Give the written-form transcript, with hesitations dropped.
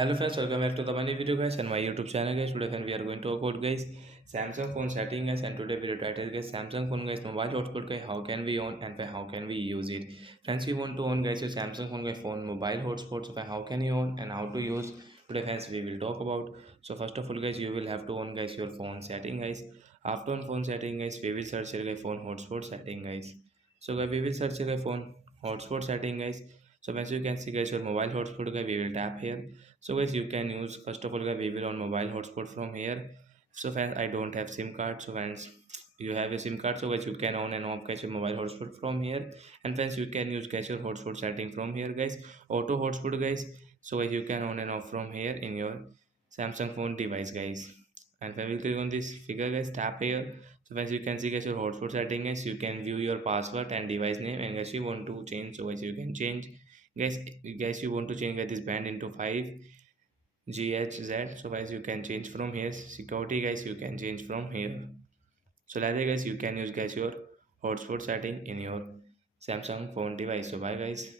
Hello friends, welcome back to the money video guys and my YouTube channel guys. Today friend we are going to talk about guys Samsung phone setting guys, and today video title guys Samsung phone guys mobile hotspot guys, how can we on and how can we use it. Friends, you want to on guys your Samsung phone guys phone mobile hotspot, so how can you on and how to use. Today friends we will talk about. So first of all guys, you will have to on guys your phone setting guys. After on phone setting guys, we will search your guys phone hotspot setting guys. So guys, we will search your guys phone hotspot setting guys. So as you can see guys, your mobile hotspot guys, we will tap here. So guys, you can use first of all guys, we will on mobile hotspot from here. So friends, I don't have SIM card. So friends, you have a SIM card, so guys you can on and off guys your mobile hotspot from here. And friends, you can use guys your hotspot setting from here guys, auto hotspot guys. So guys, you can on and off from here in your Samsung phone device guys. And when we click on this figure guys, tap here. So friends, you can see guys your hotspot setting guys, you can view your password and device name, and guys you want to change, so guys you can change guys. You want to change guys this band into 5 GHZ. So guys, you can change from here. Security guys, you can change from here. So like that guys, you can use guys your hotspot setting in your Samsung phone device. So bye guys.